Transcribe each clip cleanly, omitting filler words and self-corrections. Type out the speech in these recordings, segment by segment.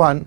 1,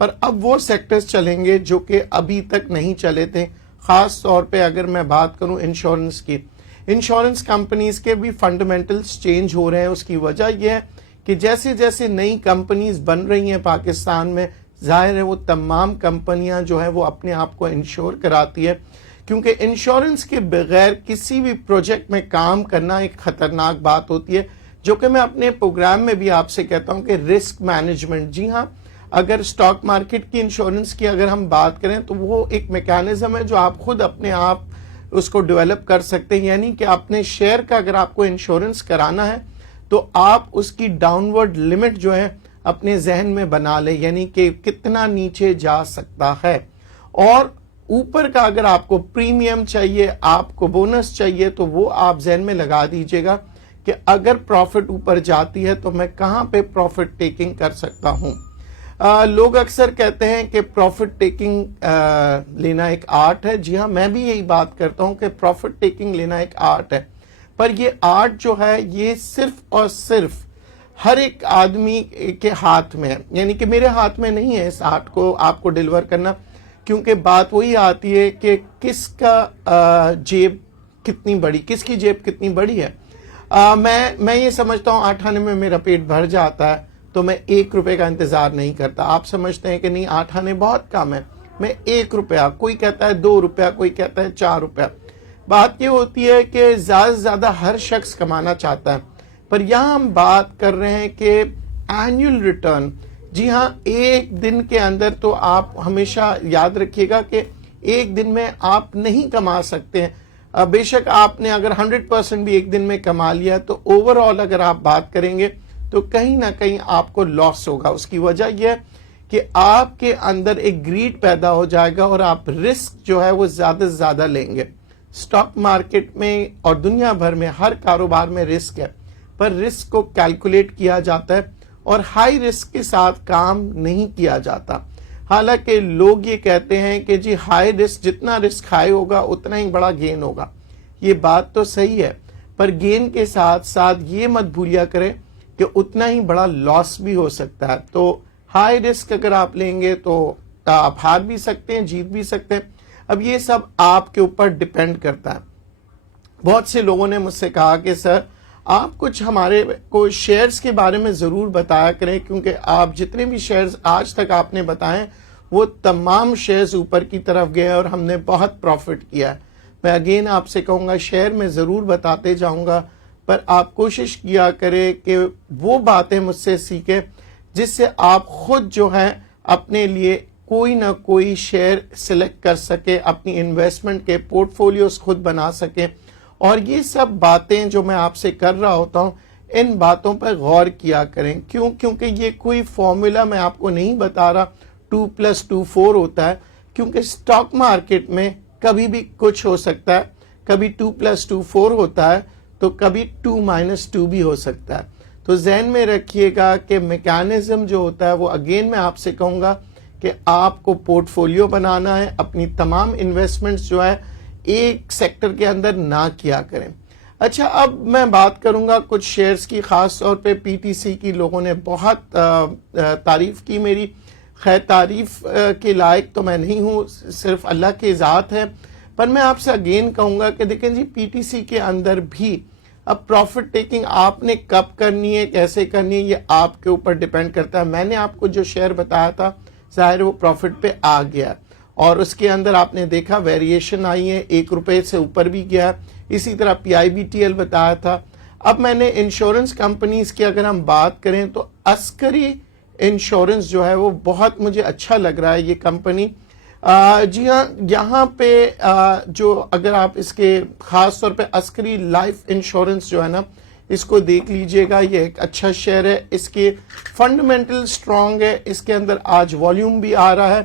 پر اب وہ سیکٹرز چلیں گے جو کہ ابھی تک نہیں چلے تھے. خاص طور پہ اگر میں بات کروں انشورنس کی، انشورنس کمپنیز کے بھی فنڈامنٹلز چینج ہو رہے ہیں. اس کی وجہ یہ ہے کہ جیسے جیسے نئی کمپنیز بن رہی ہیں پاکستان میں، ظاہر ہے وہ تمام کمپنیاں جو ہیں وہ اپنے آپ کو انشور کراتی ہے، کیونکہ انشورنس کے بغیر کسی بھی پروجیکٹ میں کام کرنا ایک خطرناک بات ہوتی ہے، جو کہ میں اپنے پروگرام میں بھی آپ سے کہتا ہوں کہ رسک مینجمنٹ. جی ہاں، اگر سٹاک مارکیٹ کی انشورنس کی اگر ہم بات کریں تو وہ ایک میکانزم ہے جو آپ خود اپنے آپ اس کو ڈیولپ کر سکتے ہیں. یعنی کہ اپنے شیئر کا اگر آپ کو انشورنس کرانا ہے تو آپ اس کی ڈاؤن ورڈ لمٹ جو ہے اپنے ذہن میں بنا لیں، یعنی کہ کتنا نیچے جا سکتا ہے. اور اوپر کا اگر آپ کو پریمیم چاہیے، آپ کو بونس چاہیے، تو وہ آپ ذہن میں لگا دیجئے گا کہ اگر پروفٹ اوپر جاتی ہے تو میں کہاں پہ پروفٹ ٹیکنگ کر سکتا ہوں. لوگ اکثر کہتے ہیں کہ پروفٹ ٹیکنگ لینا ایک آرٹ ہے. جی ہاں، میں بھی یہی بات کرتا ہوں کہ پروفٹ ٹیکنگ لینا ایک آرٹ ہے، پر یہ آرٹ جو ہے یہ صرف اور صرف ہر ایک آدمی کے ہاتھ میں ہے. یعنی کہ میرے ہاتھ میں نہیں ہے اس آرٹ کو آپ کو ڈیلیور کرنا، کیونکہ بات وہی آتی ہے کہ کس کا جیب کتنی بڑی، کس کی جیب کتنی بڑی ہے. میں یہ سمجھتا ہوں 8 آنے میں میرا پیٹ بھر جاتا ہے تو میں 1 روپے کا انتظار نہیں کرتا. آپ سمجھتے ہیں کہ نہیں 8 آنے بہت کم ہے، میں 1 روپیہ، کوئی کہتا ہے 2 روپیہ، کوئی کہتا ہے 4 روپیہ. بات یہ ہوتی ہے کہ زیادہ سے زیادہ ہر شخص کمانا چاہتا ہے، پر یہاں ہم بات کر رہے ہیں کہ اینیول ریٹرن. جی ہاں، ایک دن کے اندر تو آپ ہمیشہ یاد رکھیے گا کہ ایک دن میں آپ نہیں کما سکتے ہیں. بے شک آپ نے اگر 100% بھی ایک دن میں کما لیا تو اوور آل اگر آپ بات کریں گے تو کہیں نہ کہیں آپ کو لاس ہوگا. اس کی وجہ یہ ہے کہ آپ کے اندر ایک گریڈ پیدا ہو جائے گا اور آپ رسک جو ہے وہ زیادہ سے زیادہ لیں گے. سٹاک مارکیٹ میں اور دنیا بھر میں ہر کاروبار میں رسک ہے، پر رسک کو کیلکولیٹ کیا جاتا ہے اور ہائی رسک کے ساتھ کام نہیں کیا جاتا. حالانکہ لوگ یہ کہتے ہیں کہ جی ہائی رسک، جتنا رسک ہائی ہوگا اتنا ہی بڑا گین ہوگا. یہ بات تو صحیح ہے، پر گین کے ساتھ ساتھ یہ مت بھولیا کریں کہ اتنا ہی بڑا لاس بھی ہو سکتا ہے. تو ہائی رسک اگر آپ لیں گے تو آپ ہار بھی سکتے ہیں، جیت بھی سکتے ہیں. اب یہ سب آپ کے اوپر ڈیپینڈ کرتا ہے. بہت سے لوگوں نے مجھ سے کہا کہ سر آپ کچھ ہمارے کو شیئرز کے بارے میں ضرور بتایا کریں، کیونکہ آپ جتنے بھی شیئرز آج تک آپ نے بتائے وہ تمام شیئرز اوپر کی طرف گئے اور ہم نے بہت پروفٹ کیا ہے. میں اگین آپ سے کہوں گا شیئر میں ضرور بتاتے جاؤں گا، پر آپ کوشش کیا کریں کہ وہ باتیں مجھ سے سیکھیں جس سے آپ خود جو ہے اپنے لیے کوئی نہ کوئی شیئر سلیکٹ کر سکے، اپنی انویسٹمنٹ کے پورٹ فولیوز خود بنا سکیں. اور یہ سب باتیں جو میں آپ سے کر رہا ہوتا ہوں ان باتوں پر غور کیا کریں. کیونکہ یہ کوئی فارمولا میں آپ کو نہیں بتا رہا 2+2 4 ہوتا ہے، کیونکہ سٹاک مارکیٹ میں کبھی بھی کچھ ہو سکتا ہے. کبھی 2+2 4 ہوتا ہے تو کبھی 2-2 بھی ہو سکتا ہے. تو ذہن میں رکھیے گا کہ میکانزم جو ہوتا ہے وہ اگین میں آپ سے کہوں گا کہ آپ کو پورٹ فولیو بنانا ہے. اپنی تمام انویسٹمنٹس جو ہے ایک سیکٹر کے اندر نہ کیا کریں. اچھا، اب میں بات کروں گا کچھ شیئرز کی، خاص طور پہ پی ٹی سی کی. لوگوں نے بہت تعریف کی میری. خیر تعریف کے لائق تو میں نہیں ہوں، صرف اللہ کی ذات ہے. پر میں آپ سے اگین کہوں گا کہ دیکھیں جی پی ٹی سی کے اندر بھی اب پروفٹ ٹیکنگ آپ نے کب کرنی ہے، کیسے کرنی ہے، یہ آپ کے اوپر ڈیپینڈ کرتا ہے. میں نے آپ کو جو شیئر بتایا تھا ظاہر وہ پروفٹ پہ آ گیا اور اس کے اندر آپ نے دیکھا ویریشن آئی ہے، 1 روپے سے اوپر بھی گیا. اسی طرح پی آئی بی ٹی ایل بتایا تھا. اب میں نے انشورنس کمپنیز کی اگر ہم بات کریں تو عسکری انشورنس جو ہے وہ بہت مجھے اچھا لگ رہا ہے یہ کمپنی. جی ہاں، یہاں پہ جو اگر آپ اس کے خاص طور پہ عسکری لائف انشورنس جو ہے نا اس کو دیکھ لیجئے گا، یہ ایک اچھا شیئر ہے. اس کے فنڈامنٹل سٹرونگ ہے، اس کے اندر آج والیوم بھی آ رہا ہے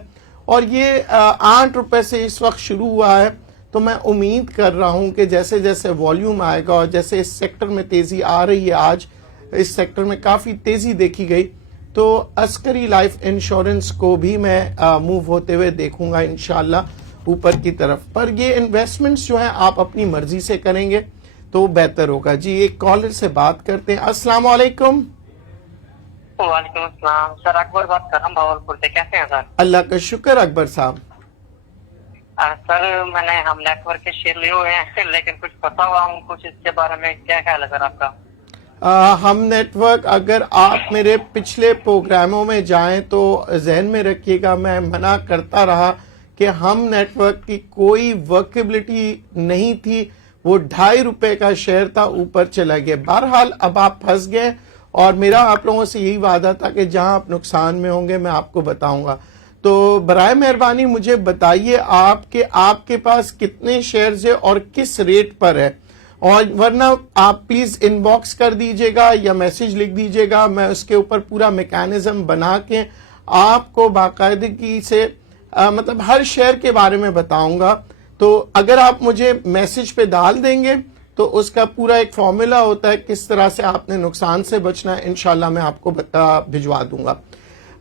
اور یہ 8 روپے سے اس وقت شروع ہوا ہے. تو میں امید کر رہا ہوں کہ جیسے جیسے والیوم آئے گا اور جیسے اس سیکٹر میں تیزی آ رہی ہے، آج اس سیکٹر میں کافی تیزی دیکھی گئی، تو عسکری لائف انشورنس کو بھی میں موو ہوتے ہوئے دیکھوں گا انشاءاللہ اوپر کی طرف. پر یہ انویسٹمنٹس جو ہیں آپ اپنی مرضی سے کریں گے تو بہتر ہوگا. جی ایک کالر سے بات کرتے ہیں. السلام علیکم. وعلیکم السلام سر، اکبر بات کر رہا ہوں بھاولپور سے. کیسے ہیں سر؟ اللہ کا شکر اکبر صاحب. سر میں نے ہم نیٹ ورک کے شیئر لیے ہوئے ہیں لیکن کچھ پتا ہوا ہوں کچھ اس کے بارے میں. کیا خیال ہے سر آپ کا؟ ہم نیٹ ورک اگر آپ میرے پچھلے پروگراموں میں جائیں تو ذہن میں رکھیے گا میں منع کرتا رہا کہ ہم نیٹ ورک کی کوئی ورکیبلٹی نہیں تھی. وہ ₹2.5 کا شیئر تھا، اوپر چلا گیا. بہرحال اب آپ پھنس گئے اور میرا آپ لوگوں سے یہی وعدہ تھا کہ جہاں آپ نقصان میں ہوں گے میں آپ کو بتاؤں گا. تو برائے مہربانی مجھے بتائیے آپ کے پاس کتنے شیئرز ہیں اور کس ریٹ پر ہے، اور ورنہ آپ پلیز ان باکس کر دیجئے گا یا میسج لکھ دیجئے گا. میں اس کے اوپر پورا میکانزم بنا کے آپ کو باقاعدگی سے مطلب ہر شیئر کے بارے میں بتاؤں گا. تو اگر آپ مجھے میسج پہ ڈال دیں گے تو اس کا پورا ایک فارمولا ہوتا ہے کس طرح سے آپ نے نقصان سے بچنا ہے، انشاءاللہ میں آپ کو بھجوا دوں گا.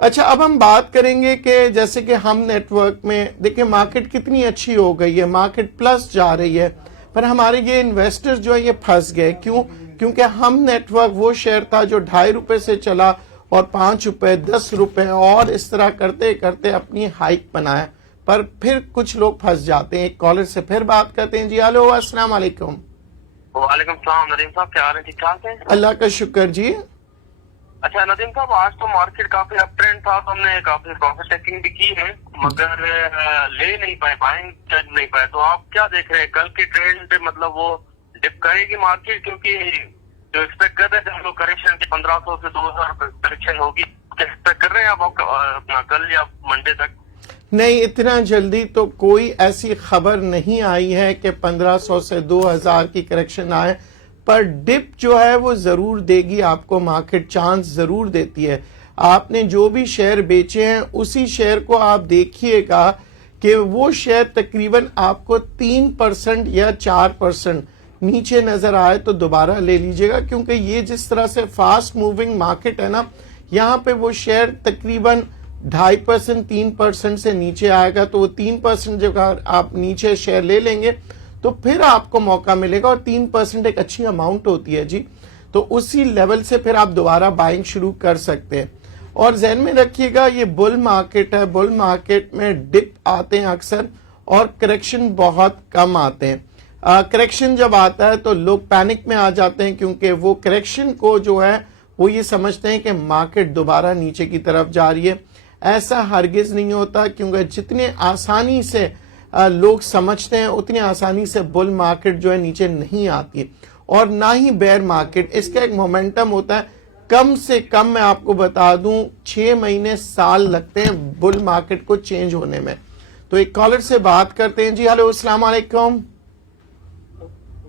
اچھا، اب ہم بات کریں گے کہ جیسے کہ ہم نیٹ ورک میں دیکھیں مارکیٹ کتنی اچھی ہو گئی ہے، مارکیٹ پلس جا رہی ہے، پر ہمارے یہ انویسٹر جو ہے یہ پھنس گئے. کیونکہ ہم نیٹ ورک وہ شیئر تھا جو ₹2.5 سے چلا اور ₹5 ₹10 اور اس طرح کرتے کرتے اپنی ہائک بنایا، پر پھر کچھ لوگ پھنس جاتے ہیں. ایک کالر سے پھر بات کرتے ہیں. جی ہلو، السلام علیکم. وعلیکم السلام ندیم صاحب، کیا حال ہے؟ ٹھیک ٹھاک ہے؟ اللہ کا شکر. جی اچھا ندیم صاحب، آج تو مارکیٹ کافی اپ ٹرینڈ تھا تو ہم نے کافی پروفٹ ٹیکنگ بھی کی ہے مگر لے نہیں پائے، بائنگ کر نہیں پائے. تو آپ کیا دیکھ رہے ہیں کل کے ٹرینڈ پہ؟ مطلب وہ ڈپ کرے گی مارکیٹ؟ کیونکہ جو ایکسپیکٹ کر رہے تھے ہم لوگ کریکشن کی 1500 سے 2000 کریکشن ہوگی، کیا ایکسپیکٹ کر رہے ہیں آپ اپنا کل یا منڈے تک؟ نہیں، اتنا جلدی تو کوئی ایسی خبر نہیں آئی ہے کہ 1500 سے 2000 کی کریکشن آئے، پر ڈپ جو ہے وہ ضرور دے گی آپ کو. مارکیٹ چانس ضرور دیتی ہے. آپ نے جو بھی شیئر بیچے ہیں اسی شیئر کو آپ دیکھیے گا کہ وہ شیئر تقریباً آپ کو 3% یا 4% نیچے نظر آئے تو دوبارہ لے لیجئے گا. کیونکہ یہ جس طرح سے فاسٹ موونگ مارکیٹ ہے نا، یہاں پہ وہ شیئر تقریباً 2.5% 3% سے نیچے آئے گا. تو وہ 3% جب آپ نیچے شیئر لے لیں گے تو پھر آپ کو موقع ملے گا، اور 3% ایک اچھی اماؤنٹ ہوتی ہے جی. تو اسی لیول سے پھر آپ دوبارہ بائنگ شروع کر سکتے ہیں. اور ذہن میں رکھیے گا یہ بل مارکیٹ ہے، بل مارکیٹ میں ڈپ آتے ہیں اکثر اور کریکشن بہت کم آتے ہیں. کریکشن جب آتا ہے تو لوگ پینک میں آ جاتے ہیں کیونکہ وہ کریکشن کو جو ہے وہ یہ سمجھتے ہیں کہ مارکیٹ دوبارہ نیچے کی طرف جا رہی ہے. ایسا ہرگز نہیں ہوتا، کیونکہ جتنے آسانی سے لوگ سمجھتے ہیں اتنی آسانی سے بل مارکیٹ جو ہے نیچے نہیں آتی، اور نہ ہی بیئر مارکیٹ. اس کا ایک مومنٹم ہوتا ہے، کم سے کم میں آپ کو بتا دوں 6 مہینے سال لگتے ہیں بل مارکیٹ کو چینج ہونے میں. تو ایک کالر سے بات کرتے ہیں. جی ہلو، السلام علیکم.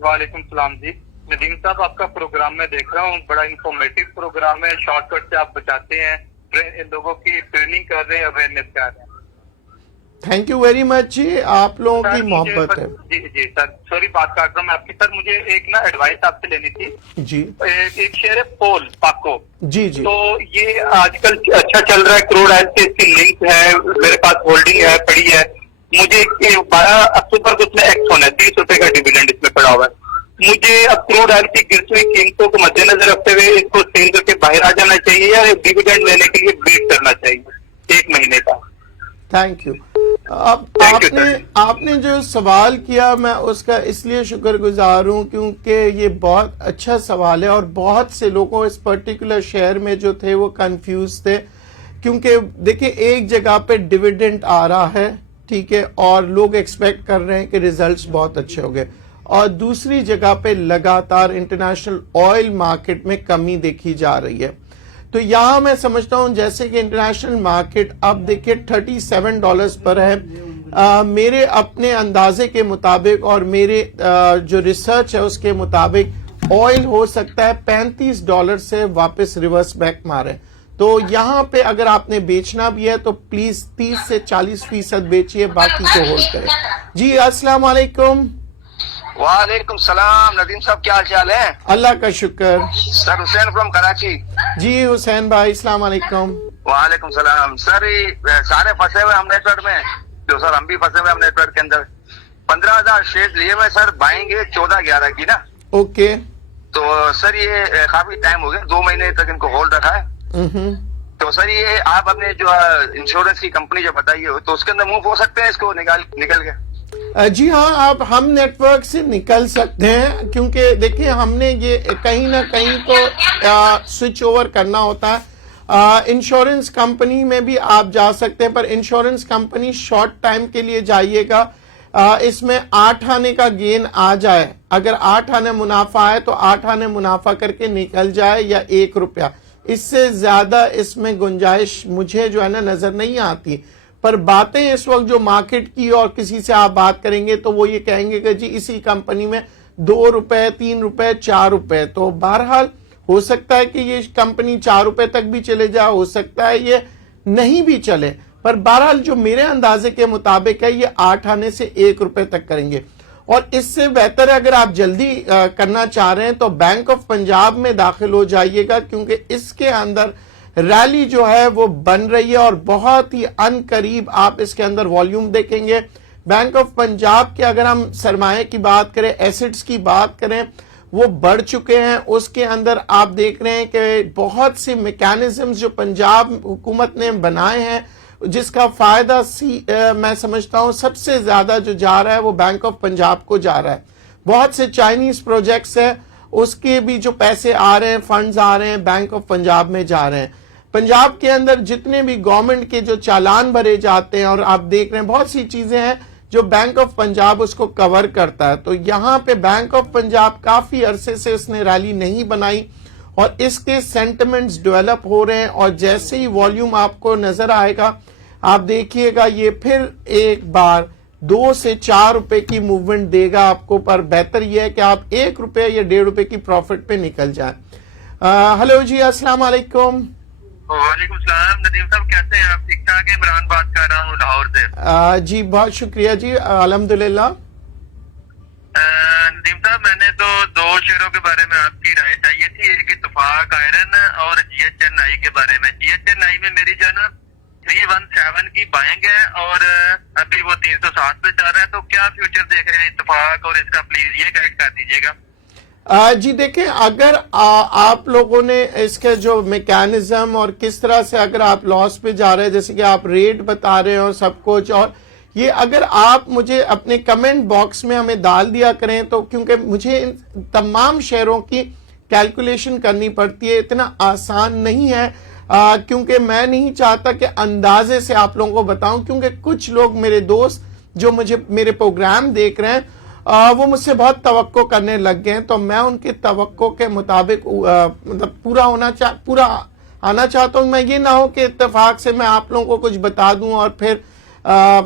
وعلیکم السلام. جی ندیم صاحب، آپ کا پروگرام میں دیکھ رہا ہوں، بڑا انفارمیٹو پروگرام ہے. شارٹ کٹ سے آپ بچاتے ہیں، لوگوں کی ٹریننگ کر رہے ہیں، اویئرنیس کر رہے ہیں. تھینک یو ویری مچ جی، آپ لوگوں کی محبت ہے. جی سر، سوری بات کر رہا ہوں میں آپ کی. سر مجھے ایک نا ایڈوائس آپ سے لینی تھی. جی ایک شیئر ہے پول پاکو. جی جی تو یہ آج کل اچھا چل رہا ہے، کروڈ آئل سے اس کی لنک ہے، میرے پاس ہولڈنگ ہے پڑی ہے. مجھے 12 اکتوبر کو اس میں ایکٹ ہونا ہے، ₹30 کا ڈیویڈنڈ اس میں پڑا ہوا ہے. مجھے اب کروڈ آئل کی گرتی ہوئی قیمتوں کو مد نظر رکھتے ہوئے اس کو سیل کر کے باہر آ جانا چاہیے یا ڈیویڈنڈ لینے کے لیے ویٹ کرنا چاہیے 1 مہینے کا؟ Thank you. اب آپ نے جو سوال کیا میں اس کا اس لیے شکر گزار ہوں کیونکہ یہ بہت اچھا سوال ہے، اور بہت سے لوگوں اس پرٹیکولر شہر میں جو تھے وہ کنفیوز تھے. کیونکہ دیکھیں ایک جگہ پہ ڈیویڈنڈ آ رہا ہے، ٹھیک ہے، اور لوگ ایکسپیکٹ کر رہے ہیں کہ ریزلٹس بہت اچھے ہو گئے، اور دوسری جگہ پہ لگاتار انٹرنیشنل آئل مارکیٹ میں کمی دیکھی جا رہی ہے. تو یہاں میں سمجھتا ہوں جیسے کہ انٹرنیشنل مارکیٹ اب دیکھیں $37 پر ہے. میرے اپنے اندازے کے مطابق اور میرے جو ریسرچ ہے اس کے مطابق آئل ہو سکتا ہے $35 سے واپس ریورس بیک مارے. تو یہاں پہ اگر آپ نے بیچنا بھی ہے تو پلیز 30 سے 40% بیچیے، باقی کو ہولڈ کریں. جی السلام علیکم. وعلیکم السلام ندیم صاحب، کیا حال چال ہے؟ اللہ کا شکر. سر حسین فرام کراچی. جی حسین بھائی السلام علیکم. وعلیکم السلام. سر سارے پھنسے ہوئے ہم نیٹ ورک میں، جو سر ہم بھی پھنسے ہوئے ہم نیٹ ورک کے اندر. 15,000 شیئر لیے ہوئے سر، بائیں گے 14/11 کی نا. اوکے. تو سر یہ کافی ٹائم ہو گیا، 2 مہینے تک ان کو ہولڈ رکھا ہے. تو سر یہ آپ اپنے جو انشورنس کی کمپنی جو بتائی ہو تو اس کے اندر موو ہو سکتے ہیں اس کو نکل کے؟ جی ہاں، آپ ہم نیٹ ورک سے نکل سکتے ہیں، کیونکہ دیکھیں ہم نے یہ کہیں نہ کہیں تو سوئچ اوور کرنا ہوتا ہے۔ انشورنس کمپنی میں بھی آپ جا سکتے ہیں، پر انشورنس کمپنی شارٹ ٹائم کے لیے جائیے گا، اس میں 8 آنے کا گین آ جائے، اگر 8 آنے منافع ہے تو 8 آنے منافع کر کے نکل جائے، یا 1 روپیہ، اس سے زیادہ اس میں گنجائش مجھے جو ہے نا نظر نہیں آتی۔ پر باتیں اس وقت جو مارکیٹ کی، اور کسی سے آپ بات کریں گے تو وہ یہ کہیں گے کہ جی اسی کمپنی میں 2 روپے 3 روپے 4 روپے، تو بہرحال ہو سکتا ہے کہ یہ کمپنی 4 روپے تک بھی چلے جائے، ہو سکتا ہے یہ نہیں بھی چلے، پر بہرحال جو میرے اندازے کے مطابق ہے یہ 8 آنے سے 1 روپے تک کریں گے۔ اور اس سے بہتر ہے اگر آپ جلدی کرنا چاہ رہے ہیں تو بینک آف پنجاب میں داخل ہو جائیے گا، کیونکہ اس کے اندر ریلی جو ہے وہ بن رہی ہے، اور بہت ہی ان قریب آپ اس کے اندر والیوم دیکھیں گے۔ بینک آف پنجاب کے اگر ہم سرمایہ کی بات کریں، ایسٹس کی بات کریں، وہ بڑھ چکے ہیں۔ اس کے اندر آپ دیکھ رہے ہیں کہ بہت سے میکینزمز جو پنجاب حکومت نے بنائے ہیں، جس کا فائدہ میں سمجھتا ہوں سب سے زیادہ جو جا رہا ہے وہ بینک آف پنجاب کو جا رہا ہے۔ بہت سے چائنیز پروجیکٹس ہیں، اس کے بھی جو پیسے آ رہے ہیں، فنڈز آ رہے ہیں، بینک آف پنجاب میں جا رہے ہیں۔ پنجاب کے اندر جتنے بھی گورنمنٹ کے جو چالان بھرے جاتے ہیں، اور آپ دیکھ رہے ہیں بہت سی چیزیں ہیں جو بینک آف پنجاب اس کو کور کرتا ہے، تو یہاں پہ بینک آف پنجاب کافی عرصے سے اس نے ریلی نہیں بنائی، اور اس کے سینٹیمنٹس ڈیولپ ہو رہے ہیں، اور جیسے ہی والیوم آپ کو نظر آئے گا آپ دیکھیے گا یہ پھر ایک بار 2 سے 4 روپے کی موومنٹ دے گا آپ کو، پر بہتر یہ ہے کہ آپ 1 روپے یا 1.5 روپے کی پروفٹ پہ نکل جائیں۔ ہلو جی، السلام علیکم۔ وعلیکم السلام ندیم صاحب، کیسے ہیں آپ؟ ٹھیک ٹھاک ہے؟ عمران بات کر رہا ہوں لاہور سے۔ جی بہت شکریہ جی، الحمدللہ۔ ندیم صاحب، میں نے تو 2 شیئروں کے بارے میں آپ کی رائے چاہیے تھی، ایک اتفاق آئرن اور GHNI کے بارے میں۔ GHNI میں میری جو ہے نا 317 کی بائنگ ہے، اور ابھی وہ 360 پہ چل رہا ہے، تو کیا فیوچر دیکھ رہے ہیں اتفاق اور اس کا؟ پلیز یہ گائیڈ کر دیجیے گا۔ جی دیکھیں، اگر آپ لوگوں نے اس کے جو میکینزم اور کس طرح سے اگر آپ لاس پہ جا رہے ہیں، جیسے کہ آپ ریٹ بتا رہے ہیں اور سب کچھ، اور یہ اگر آپ مجھے اپنے کمنٹ باکس میں ہمیں ڈال دیا کریں، تو کیونکہ مجھے ان تمام شیئروں کی کیلکولیشن کرنی پڑتی ہے، اتنا آسان نہیں ہے، کیونکہ میں نہیں چاہتا کہ اندازے سے آپ لوگوں کو بتاؤں، کیونکہ کچھ لوگ میرے دوست جو میرے پروگرام دیکھ رہے ہیں وہ مجھ سے بہت توقع کرنے لگ گئے ہیں، تو میں ان کی توقع کے مطابق مطلب پورا آنا چاہتا ہوں۔ میں یہ نہ ہو کہ اتفاق سے میں آپ لوگوں کو کچھ بتا دوں اور پھر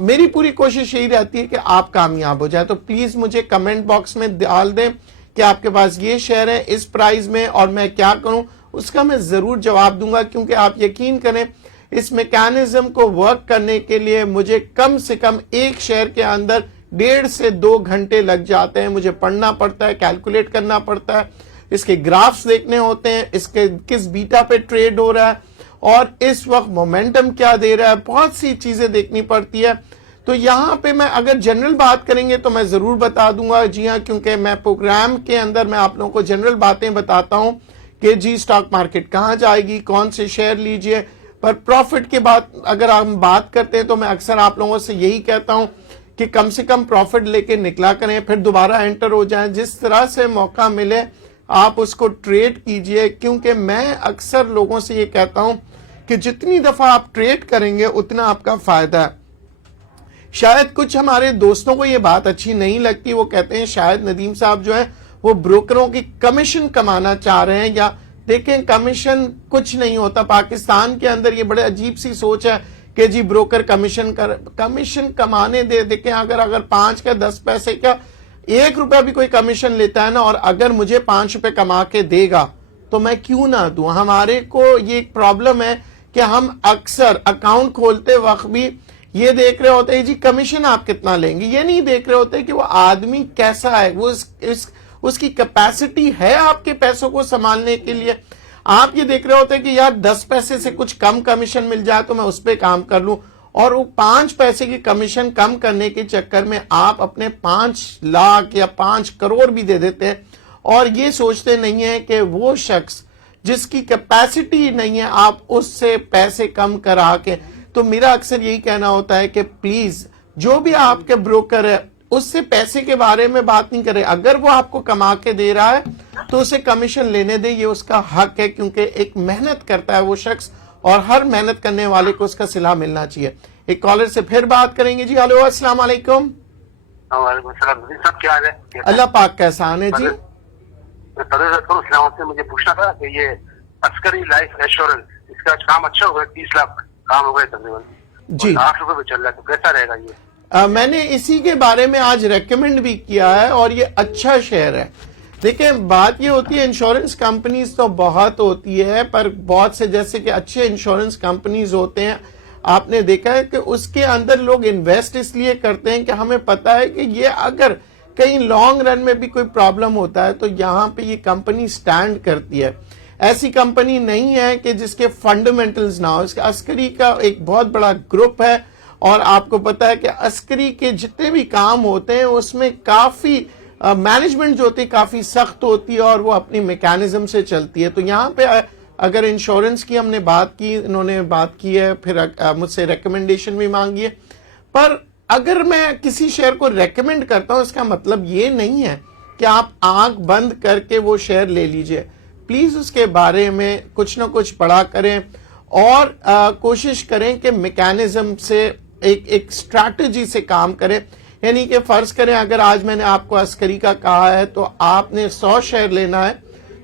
میری پوری کوشش یہی رہتی ہے کہ آپ کامیاب ہو جائے۔ تو پلیز مجھے کمنٹ باکس میں ڈال دیں کہ آپ کے پاس یہ شیئر ہے اس پرائز میں اور میں کیا کروں، اس کا میں ضرور جواب دوں گا، کیونکہ آپ یقین کریں اس میکینزم کو ورک کرنے کے لیے مجھے کم سے کم ایک شیئر کے اندر 1.5 سے 2 گھنٹے لگ جاتے ہیں۔ مجھے پڑھنا پڑتا ہے، کیلکولیٹ کرنا پڑتا ہے، اس کے گرافز دیکھنے ہوتے ہیں، اس کے کس بیٹا پہ ٹریڈ ہو رہا ہے اور اس وقت مومنٹم کیا دے رہا ہے، بہت سی چیزیں دیکھنی پڑتی ہے۔ تو یہاں پہ میں اگر جنرل بات کریں گے تو میں ضرور بتا دوں گا، جی ہاں، کیونکہ میں پروگرام کے اندر میں آپ لوگوں کو جنرل باتیں بتاتا ہوں کہ جی سٹاک مارکیٹ کہاں جائے گی، کون سے شیئر لیجئے، پر پروفٹ کے بعد اگر ہم بات کرتے ہیں تو میں اکثر آپ لوگوں سے یہی کہتا ہوں کہ کم سے کم پروفٹ لے کے نکلا کریں، پھر دوبارہ انٹر ہو جائیں، جس طرح سے موقع ملے آپ اس کو ٹریڈ کیجئے، کیونکہ میں اکثر لوگوں سے یہ کہتا ہوں کہ جتنی دفعہ آپ ٹریڈ کریں گے اتنا آپ کا فائدہ ہے۔ شاید کچھ ہمارے دوستوں کو یہ بات اچھی نہیں لگتی، وہ کہتے ہیں شاید ندیم صاحب جو ہے وہ بروکروں کی کمیشن کمانا چاہ رہے ہیں، یا دیکھیں کمیشن کچھ نہیں ہوتا۔ پاکستان کے اندر یہ بڑے عجیب سی سوچ ہے کہ جی بروکر کمیشن کمانے دے۔ دیکھیں اگر 5 کا 10 پیسے کا 1 روپیہ بھی کوئی کمیشن لیتا ہے نا، اور اگر مجھے 5 روپے کما کے دے گا تو میں کیوں نہ دوں۔ ہمارے کو یہ ایک پرابلم ہے کہ ہم اکثر اکاؤنٹ کھولتے وقت بھی یہ دیکھ رہے ہوتے ہیں جی کمیشن آپ کتنا لیں گے، یہ نہیں دیکھ رہے ہوتے کہ وہ آدمی کیسا ہے، وہ اس کی کیپیسٹی ہے آپ کے پیسوں کو سنبھالنے کے لیے۔ آپ یہ دیکھ رہے ہوتے ہیں کہ یار 10 پیسے سے کچھ کم کمیشن مل جائے تو میں اس پہ کام کر لوں، اور وہ 5 پیسے کی کمیشن کم کرنے کے چکر میں آپ اپنے 5 لاکھ یا 5 کروڑ بھی دے دیتے ہیں، اور یہ سوچتے نہیں ہیں کہ وہ شخص جس کی کیپیسٹی نہیں ہے آپ اس سے پیسے کم کرا کے. تو میرا اکثر یہی کہنا ہوتا ہے کہ پلیز جو بھی آپ کے بروکر ہے اس سے پیسے کے بارے میں بات نہیں کرے. اگر وہ آپ کو کما کے دے رہا ہے تو اسے کمیشن لینے دے, یہ اس کا حق ہے, کیونکہ ایک محنت کرتا ہے وہ شخص اور ہر محنت کرنے والے کو اس کا صلہ ملنا چاہیے. ایک کالر سے پھر بات کریں گے. جی ہلو, السلام علیکم. وعلیکم السلام. سب کیا حال ہے؟ اللہ پاک کا احسان ہے. جی اسلام سے مجھے پوچھنا تھا کہ یہ عسکری لائف انشورنس اس کا کام اچھا ہو گیا, 30 لاکھ کام ہو گئے تقریباً, جی 8 روپے پہ چل رہا ہے, تو کیسا رہے گا یہ؟ میں نے اسی کے بارے میں آج ریکمینڈ بھی کیا ہے اور یہ اچھا شیئر ہے. دیکھیں بات یہ ہوتی ہے انشورنس کمپنیز تو بہت ہوتی ہے, پر بہت سے جیسے کہ اچھے انشورنس کمپنیز ہوتے ہیں, آپ نے دیکھا ہے کہ اس کے اندر لوگ انویسٹ اس لیے کرتے ہیں کہ ہمیں پتا ہے کہ یہ اگر کہیں لانگ رن میں بھی کوئی پرابلم ہوتا ہے تو یہاں پہ یہ کمپنی سٹینڈ کرتی ہے. ایسی کمپنی نہیں ہے کہ جس کے فنڈامنٹلز نہ ہو. اس کا عسکری کا ایک بہت بڑا گروپ ہے اور آپ کو پتا ہے کہ عسکری کے جتنے بھی کام ہوتے ہیں اس میں کافی مینجمنٹ جو ہوتی ہے کافی سخت ہوتی ہے اور وہ اپنی میکینزم سے چلتی ہے. تو یہاں پہ اگر انشورنس کی ہم نے بات کی, انہوں نے بات کی ہے, پھر مجھ سے ریکمنڈیشن بھی مانگی ہے, پر اگر میں کسی شیئر کو ریکمینڈ کرتا ہوں اس کا مطلب یہ نہیں ہے کہ آپ آنکھ بند کر کے وہ شیئر لے لیجئے. پلیز اس کے بارے میں کچھ نہ کچھ پڑھا کریں اور کوشش کریں کہ میکینزم سے ایک اسٹریٹجی سے کام کریں. یعنی کہ فرض کریں اگر آج میں نے آپ کو عسکری کا کہا ہے تو آپ نے 100 شیئر لینا ہے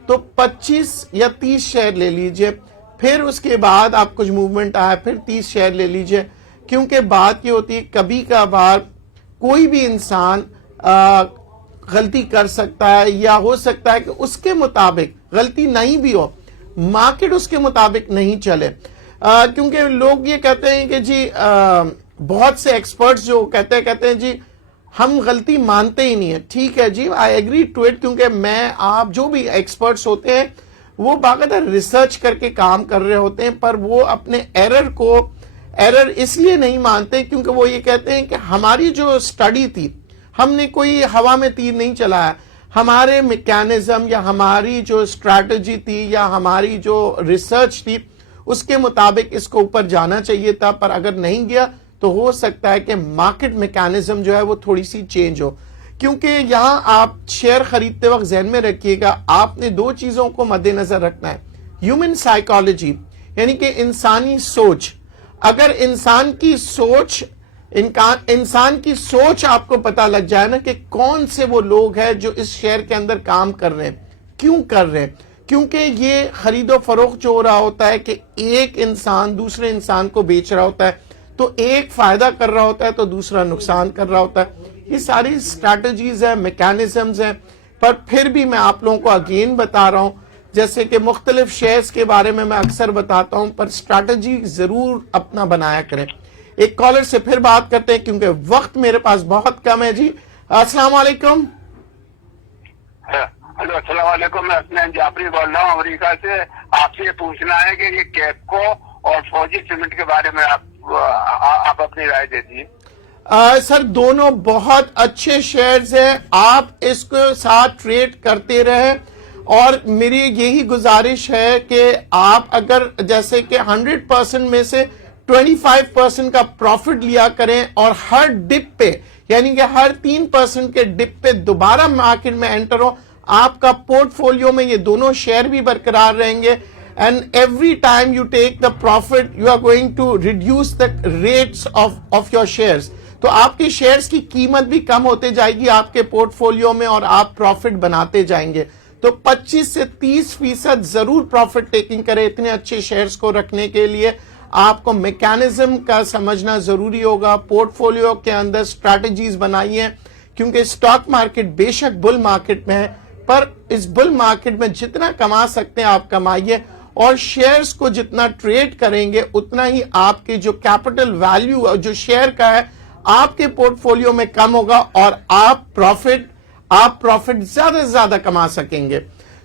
تو 25 یا 30 شیئر لے لیجئے, پھر اس کے بعد آپ کچھ موومنٹ آئے پھر 30 شیئر لے لیجئے. کیونکہ بات یہ ہوتی ہے کبھی کبھار کوئی بھی انسان غلطی کر سکتا ہے یا ہو سکتا ہے کہ اس کے مطابق غلطی نہیں بھی ہو, مارکیٹ اس کے مطابق نہیں چلے. کیونکہ لوگ یہ کہتے ہیں کہ جی بہت سے ایکسپرٹس جو کہتے ہیں جی ہم غلطی مانتے ہی نہیں ہیں. ٹھیک ہے جی, آئی ایگری ٹو اٹ, کیونکہ میں آپ جو بھی ایکسپرٹس ہوتے ہیں وہ باقاعدہ ریسرچ کر کے کام کر رہے ہوتے ہیں, پر وہ اپنے ایرر اس لیے نہیں مانتے کیونکہ وہ یہ کہتے ہیں کہ ہماری جو اسٹڈی تھی ہم نے کوئی ہوا میں تیر نہیں چلایا, ہمارے میکینزم یا ہماری جو اسٹریٹجی تھی یا ہماری جو ریسرچ تھی اس کے مطابق اس کو اوپر جانا چاہیے تھا, پر اگر نہیں گیا تو ہو سکتا ہے کہ مارکیٹ میکینزم جو ہے وہ تھوڑی سی چینج ہو. کیونکہ یہاں آپ شیئر خریدتے وقت ذہن میں رکھیے گا آپ نے 2 چیزوں کو مد نظر رکھنا ہے. ہیومن سائیکالوجی یعنی کہ انسانی سوچ. اگر انسان کی سوچ آپ کو پتا لگ جائے نا کہ کون سے وہ لوگ ہیں جو اس شیئر کے اندر کام کر رہے ہیں, کیوں کر رہے ہیں, کیونکہ یہ خرید و فروخت جو ہو رہا ہوتا ہے کہ ایک انسان دوسرے انسان کو بیچ رہا ہوتا ہے تو ایک فائدہ کر رہا ہوتا ہے تو دوسرا نقصان کر رہا ہوتا ہے. یہ ساری اسٹریٹجیز ہیں, میکینزمز ہیں, پر پھر بھی میں آپ لوگوں کو اگین بتا رہا ہوں جیسے کہ مختلف شیئرز کے بارے میں اکثر بتاتا ہوں, پر اسٹریٹجی ضرور اپنا بنایا کریں. ایک کالر سے پھر بات کرتے ہیں کیونکہ وقت میرے پاس بہت کم ہے. جی السلام علیکم. ہلو, السلام علیکم. میں حسنین جعفری بول رہا ہوں امریکہ سے. آپ سے یہ پوچھنا ہے کہ یہ کیپکو اور فوجی سیمنٹ کے بارے میں آپ اپنی رائے دے دیجیے. سر دونوں بہت اچھے شیئرز ہیں, آپ اس کو ساتھ ٹریڈ کرتے رہیں اور میری یہی گزارش ہے کہ آپ اگر جیسے کہ 100% میں سے 25% کا پروفٹ لیا کریں اور ہر ڈپ پہ یعنی کہ ہر 3% کے ڈپ پہ دوبارہ مارکیٹ میں انٹر ہو, آپ کا پورٹ فولیو میں یہ دونوں شیئر بھی برقرار رہیں گے. And every time you take the profit, you are going to reduce the rates of your shares. تو آپ کے شیئرز کی قیمت بھی کم ہوتے جائے گی آپ کے پورٹ فولیو میں اور آپ پروفٹ بناتے جائیں گے. تو 25 سے 30% ضرور پروفٹ ٹیکنگ کرے. اتنے اچھے شیئرز کو رکھنے کے لیے آپ کو میکینزم کا سمجھنا ضروری ہوگا. پورٹ فولیو کے اندر اسٹریٹجیز بنائیے کیونکہ اسٹاک مارکیٹ بے شک بل مارکیٹ میں ہے, پر اس بل مارکیٹ میں جتنا کما سکتے ہیں آپ کمائیے اور شیئرز کو جتنا ٹریڈ کریں گے اتنا ہی آپ کے جو کیپٹل ویلیو جو شیئر کا ہے آپ کے پورٹ فولیو میں کم ہوگا اور آپ پروفٹ زیادہ سے زیادہ کما سکیں گے.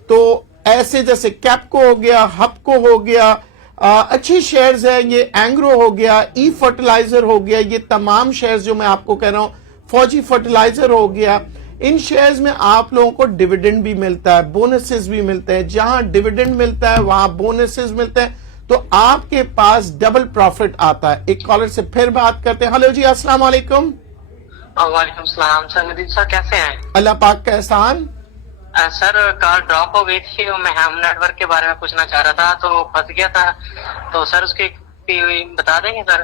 تو ایسے جیسے کیپکو ہو گیا, ہپکو ہو گیا, اچھے شیئرز ہیں, یہ اینگرو ہو گیا, ای فرٹیلائزر ہو گیا, یہ تمام شیئرز جو میں آپ کو کہہ رہا ہوں, فوجی فرٹیلائزر ہو گیا, ان شیئرز میں آپ لوگوں کو ڈیویڈنڈ بھی ملتا ہے, بونسز بھی ملتے ہیں. جہاں ڈیویڈنڈ ملتا ہے وہاں بونسز ملتے ہیں, تو آپ کے پاس ڈبل پروفٹ آتا ہے. ایک کالر سے پھر بات کرتے ہیں. ہلو جی, السلام علیکم. وعلیکم السلام سر. ندیم سر کیسے ہیں؟ اللہ پاک کا احسان. سر کار ڈراپ ہو گئی تھی, میں ہم نیٹ ورک کے بارے میں پوچھنا چاہ رہا تھا, تو پھنس گیا تھا, تو سر اس کی بتا دیں گے سر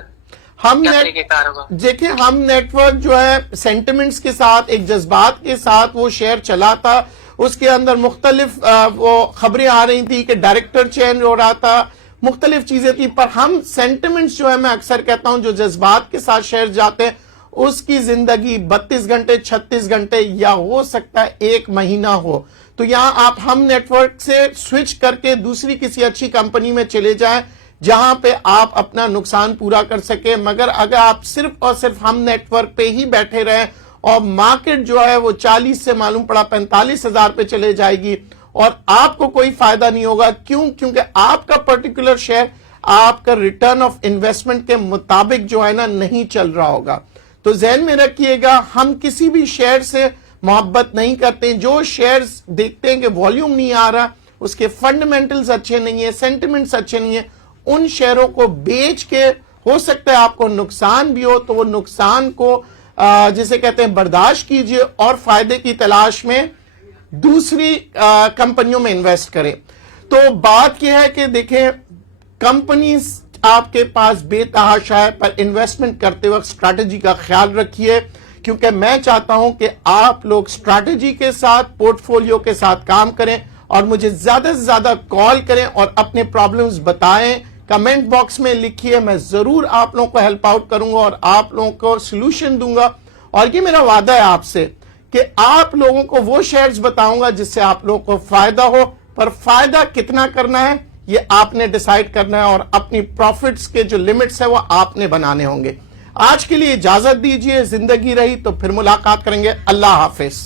ہم کیا طریقے کار ہوگا؟ دیکھیں, ہم نیٹ ورک جو ہے سینٹیمنٹس کے ساتھ, ایک جذبات کے ساتھ وہ شیئر چلا تھا. اس کے اندر مختلف وہ خبریں آ رہی تھی کہ ڈائریکٹر چینج ہو رہا تھا, مختلف چیزیں تھی, پر ہم سینٹیمنٹس جو ہے, میں اکثر کہتا ہوں جو جذبات کے ساتھ شیئر جاتے ہیں اس کی زندگی 32 گھنٹے 36 گھنٹے یا ہو سکتا ہے 1 مہینہ ہو. تو یہاں آپ ہم نیٹ ورک سے سوئچ کر کے دوسری کسی اچھی کمپنی میں چلے جائیں جہاں پہ آپ اپنا نقصان پورا کر سکے. مگر اگر آپ صرف اور صرف ہم نیٹ ورک پہ ہی بیٹھے رہیں اور مارکیٹ جو ہے وہ 40 سے معلوم پڑا 45,000 پہ چلے جائے گی اور آپ کو کوئی فائدہ نہیں ہوگا. کیونکہ آپ کا پرٹیکولر شیئر آپ کا ریٹرن آف انویسٹمنٹ کے مطابق جو ہے نا نہیں چل رہا ہوگا. تو ذہن میں رکھیے گا, ہم کسی بھی شیئر سے محبت نہیں کرتے. جو شیئرز دیکھتے ہیں کہ والیوم نہیں آ رہا, اس کے فنڈامنٹلز اچھے نہیں ہیں, سینٹیمنٹس اچھے نہیں ہیں, ان شیئروں کو بیچ کے ہو سکتا ہے آپ کو نقصان بھی ہو, تو وہ نقصان کو جسے کہتے ہیں برداشت کیجئے اور فائدے کی تلاش میں دوسری کمپنیوں میں انویسٹ کریں. تو بات یہ ہے کہ دیکھیں, کمپنیز آپ کے پاس بے تحاشا ہے, پر انویسٹمنٹ کرتے وقت اسٹریٹجی کا خیال رکھیے, کیونکہ میں چاہتا ہوں کہ آپ لوگ اسٹریٹجی کے ساتھ, پورٹ فولیو کے ساتھ کام کریں اور مجھے زیادہ سے زیادہ کال کریں اور اپنے پرابلمز بتائیں, کمنٹ باکس میں لکھیے. میں ضرور آپ لوگوں کو ہیلپ آؤٹ کروں گا اور آپ لوگوں کو سلوشن دوں گا. اور یہ میرا وعدہ ہے آپ سے کہ آپ لوگوں کو وہ شیئرز بتاؤں گا جس سے آپ لوگوں کو فائدہ ہو, پر فائدہ کتنا کرنا ہے یہ آپ نے ڈیسائیڈ کرنا ہے, اور اپنی پروفٹس کے جو لمٹس ہیں وہ آپ نے بنانے ہوں گے. آج کے لیے اجازت دیجیے, زندگی رہی تو پھر ملاقات کریں گے. اللہ حافظ.